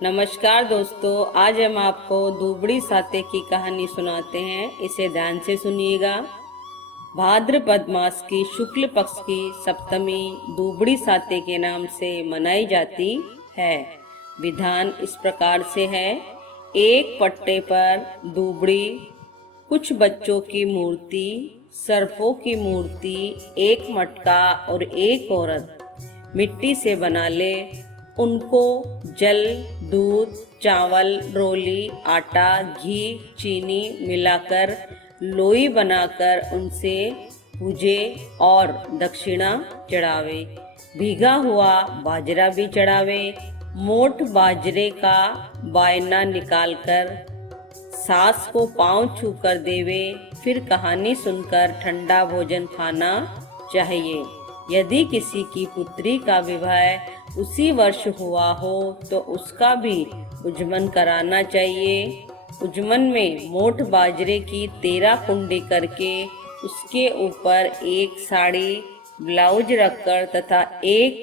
नमस्कार दोस्तों, आज हम आपको दुबड़ी साते की कहानी सुनाते हैं। इसे ध्यान से सुनिएगा। भाद्रपद मास की शुक्ल पक्ष की सप्तमी दुबड़ी साते के नाम से मनाई जाती है। विधान इस प्रकार से है। एक पट्टे पर दुबड़ी, कुछ बच्चों की मूर्ति, सर्पों की मूर्ति, एक मटका और एक औरत मिट्टी से बना ले। उनको जल, दूध, चावल, रोली, आटा, घी, चीनी मिलाकर लोई बनाकर उनसे पूजे और दक्षिणा चढ़ावे। भीगा हुआ बाजरा भी चढ़ावे। मोट बाजरे का बायना निकालकर सास को पांव छू कर देवे। फिर कहानी सुनकर ठंडा भोजन खाना चाहिए। यदि किसी की पुत्री का विवाह उसी वर्ष हुआ हो तो उसका भी उजमन कराना चाहिए। उजमन में मोट बाजरे की 13 कुंडी करके उसके ऊपर एक साड़ी ब्लाउज रखकर तथा 1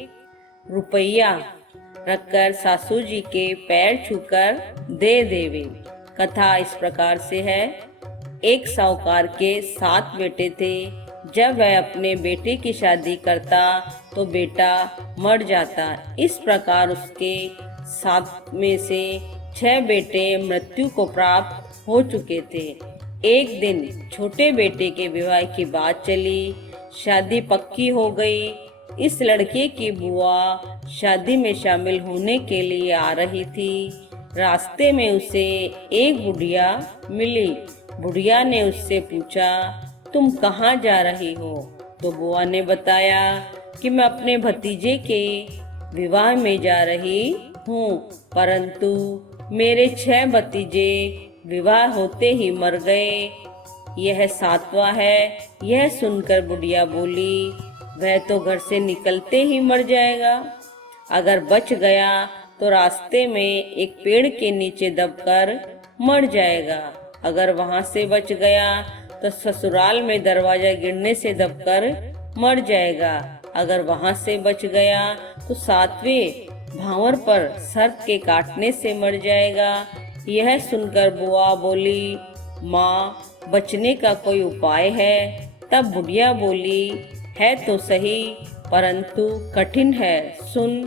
रुपया रखकर सासू जी के पैर छूकर दे देवे। कथा इस प्रकार से है। एक साहूकार के 7 बेटे थे। जब वह अपने बेटे की शादी करता तो बेटा मर जाता। इस प्रकार उसके 7 में से 6 बेटे मृत्यु को प्राप्त हो चुके थे। एक दिन छोटे बेटे के विवाह की बात चली। शादी पक्की हो गई। इस लड़के की बुआ शादी में शामिल होने के लिए आ रही थी। रास्ते में उसे एक बुढ़िया मिली। बुढ़िया ने उससे पूछा, तुम कहाँ जा रही हो? तो बुआ ने बताया कि मैं अपने भतीजे के विवाह में जा रही हूँ, परंतु मेरे 6 भतीजे विवाह होते ही मर गए। यह 7वां है। यह सुनकर बुढ़िया बोली, वह तो घर से निकलते ही मर जाएगा। अगर बच गया तो रास्ते में एक पेड़ के नीचे दबकर मर जाएगा। अगर वहां से बच गया तो ससुराल में दरवाजा गिरने से दबकर मर जाएगा। अगर वहां से बच गया तो 7वें भांवर पर सर्प के काटने से मर जाएगा। यह सुनकर बुआ बोली, माँ, बचने का कोई उपाय है? तब बुढ़िया बोली, है तो सही, परंतु कठिन है। सुन,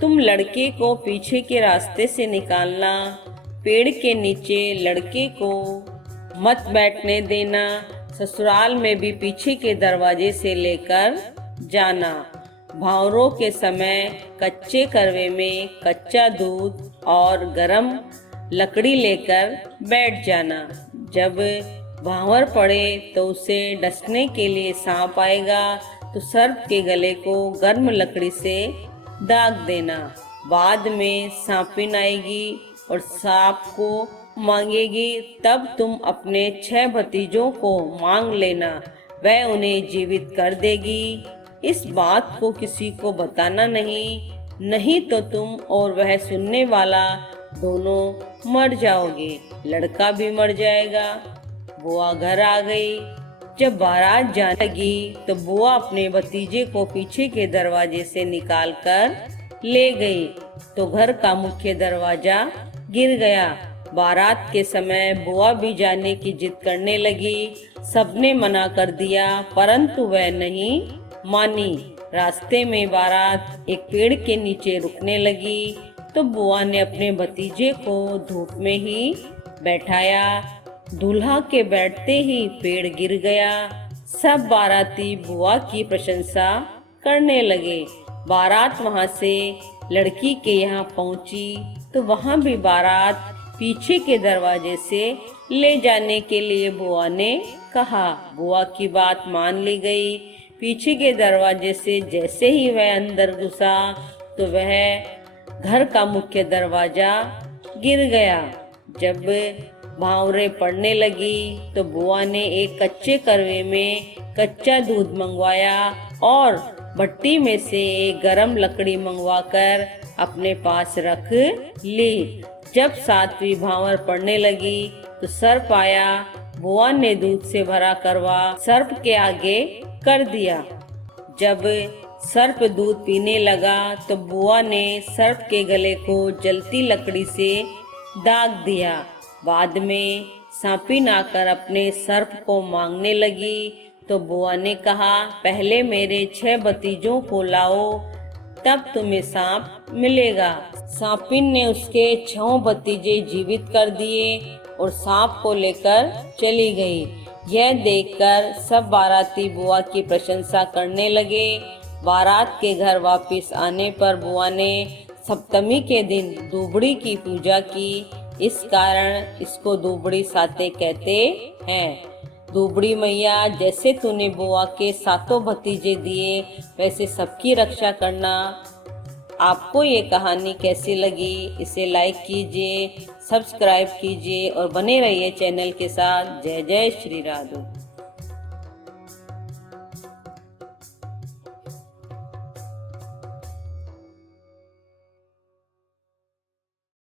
तुम लड़के को पीछे के रास्ते से निकालना। पेड़ के नीचे लड़के को मत बैठने देना। ससुराल में भी पीछे के दरवाजे से लेकर जाना। भावरों के समय कच्चे करवे में कच्चा दूध और गरम लकड़ी लेकर बैठ जाना। जब भावर पड़े तो उसे डसने के लिए सांप आएगा तो सर्प के गले को गर्म लकड़ी से दाग देना। बाद में सांपिन आएगी और सांप को मांगेगी, तब तुम अपने 6 भतीजों को मांग लेना, वह उन्हें जीवित कर देगी। इस बात को किसी को बताना नहीं तो तुम और वह सुनने वाला दोनों मर जाओगे। लड़का भी मर जाएगा। बुआ घर आ गई। जब बारात जाने लगी तो बुआ अपने भतीजे को पीछे के दरवाजे से निकालकर ले गई तो घर का मुख्य दरवाजा गिर गया। बारात के समय बुआ भी जाने की जिद करने लगी। सबने मना कर दिया, परंतु वह नहीं मानी। रास्ते में बारात एक पेड़ के नीचे रुकने लगी तो बुआ ने अपने भतीजे को धूप में ही बैठाया। दूल्हा के बैठते ही पेड़ गिर गया। सब बाराती बुआ की प्रशंसा करने लगे। बारात वहां से लड़की के यहाँ पहुंची तो वहां भी बारात पीछे के दरवाजे से ले जाने के लिए बुआ ने कहा। बुआ की बात मान ली गई। पीछे के दरवाजे से जैसे ही वह अंदर घुसा तो वह घर का मुख्य दरवाजा गिर गया। जब भावरें पड़ने लगी तो बुआ ने एक कच्चे करवे में कच्चा दूध मंगवाया और भट्टी में से एक गरम लकड़ी मंगवाकर अपने पास रख ली। जब 7वीं भांवर पड़ने लगी तो सर्प आया। बुआ ने दूध से भरा करवा सर्प के आगे कर दिया। जब सर्प दूध पीने लगा तो बुआ ने सर्प के गले को जलती लकड़ी से दाग दिया। बाद में सांपिन आकर अपने सर्प को मांगने लगी तो बुआ ने कहा, पहले मेरे 6 भतीजों को लाओ, तब तुम्हें सांप मिलेगा। सांपिन ने उसके 6 भतीजे जीवित कर दिए और सांप को लेकर चली गई। यह देखकर सब बाराती बुआ की प्रशंसा करने लगे। बारात के घर वापस आने पर बुआ ने सप्तमी के दिन दुबड़ी की पूजा की। इस कारण इसको दुबड़ी साते कहते हैं। दुबड़ी मैया, जैसे तूने बुआ के 7 भतीजे दिए वैसे सबकी रक्षा करना। आपको ये कहानी कैसी लगी इसे लाइक कीजिए, सब्सक्राइब कीजिए और बने रहिए चैनल के साथ। जय जय श्री राधे।